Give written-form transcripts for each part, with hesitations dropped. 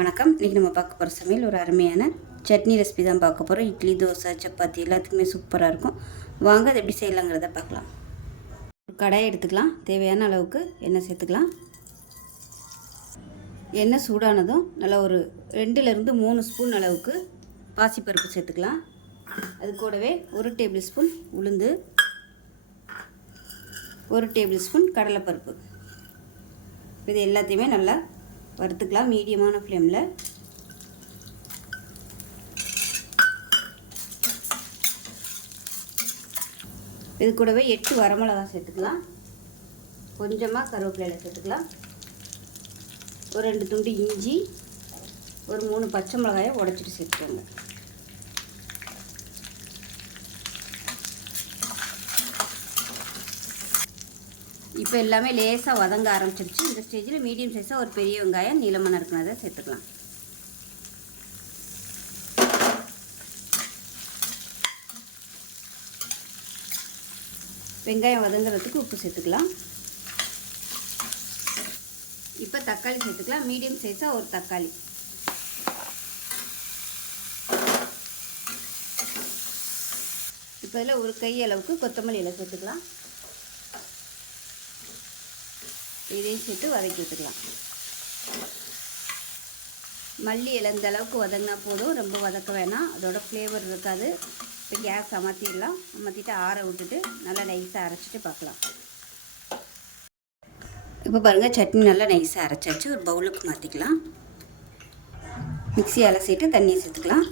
வணக்கம். இன்றைக்கி நம்ம பார்க்க போகிற சமையல் ஒரு அருமையான சட்னி ரெசிபி தான் பார்க்க போகிறோம். இட்லி, தோசை, சப்பாத்தி எல்லாத்துக்குமே சூப்பராக இருக்கும். வாங்க அது எப்படி செய்யலாங்கிறத பார்க்கலாம். ஒரு கடாயை எடுத்துக்கலாம். தேவையான அளவுக்கு எண்ணெய் சேர்த்துக்கலாம். எண்ணெய் சூடானதும் நல்லா ஒரு 2லேருந்து 3 ஸ்பூன் அளவுக்கு பாசிப்பருப்பு சேர்த்துக்கலாம். அது கூடவே 1 டேபிள் ஸ்பூன் உளுந்து, 1 டேபிள் ஸ்பூன் கடலைப்பருப்பு, இது எல்லாத்தையுமே நல்லா வறுத்துக்கலாம் மீடியமான ஃப்ளேமில். இது கூடவே 8 வரமிளகா சேர்த்துக்கலாம். கொஞ்சமாக கருவேப்பிலையில் சேர்த்துக்கலாம். ஒரு 2 துண்டு இஞ்சி, ஒரு 3 பச்சை மிளகாயை உடைச்சிட்டு சேர்த்துக்கோங்க. இப்போ எல்லாமே லேசாக வதங்க ஆரம்பிச்சிருச்சு. இந்த ஸ்டேஜில் மீடியம் சைஸாக ஒரு பெரிய வெங்காயம் நீளமாக நறுக்குனதை சேர்த்துக்கலாம். வெங்காயம் வதங்குறதுக்கு உப்பு சேர்த்துக்கலாம். இப்போ தக்காளி சேர்த்துக்கலாம். மீடியம் சைஸாக ஒரு தக்காளி. இப்போ இதில் ஒரு கை அளவுக்கு கொத்தமல்லி இலை சேர்த்துக்கலாம். இதையும் சேர்த்து வதக்கி விட்டுக்கலாம். மல்லி இலை இந்த அளவுக்கு வதங்கினா போதும், ரொம்ப வதக்க வேணாம், அதோட ஃப்ளேவர் இருக்காது. இப்போ கேஸ் அமர்த்திடலாம். அமர்த்திட்டு ஆற விட்டுட்டு நல்லா நைஸாக அரைச்சிட்டு பார்க்கலாம். இப்போ பாருங்கள், சட்னி நல்லா நைஸாக அரைச்சாச்சு. ஒரு பவுலுக்கு மாற்றிக்கலாம். மிக்ஸி அலசிட்டு தண்ணியை சேர்த்துக்கலாம்.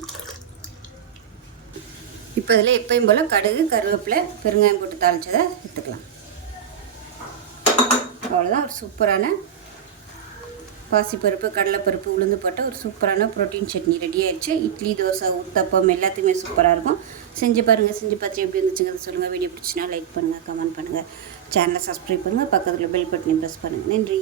இப்போ இதில் எப்பயும் போல் கடுகு, கருவேப்பிலை, பெருங்காயம் போட்டு தாளிச்சதை சேர்த்துக்கலாம். அவ்வளோதான். ஒரு சூப்பரான பாசிப்பருப்பு, கடலைப்பருப்பு, உளுந்து போட்ட ஒரு சூப்பரான ப்ரோட்டீன் சட்னி ரெடி ஆயிடுச்சு. இட்லி, தோசை, ஊத்தப்பம் எல்லாத்துக்குமே சூப்பராக இருக்கும். செஞ்சு பாருங்கள். செஞ்சு பார்த்து எப்படி இருந்துச்சுங்கிறத சொல்லுங்கள். வீடியோ பிடிச்சினா லைக் பண்ணுங்கள், கமெண்ட் பண்ணுங்கள், சேனலை சப்ஸ்கிரைப் பண்ணுங்கள், பக்கத்தில் பெல் பட்டனை ப்ரெஸ் பண்ணுங்கள். நன்றி.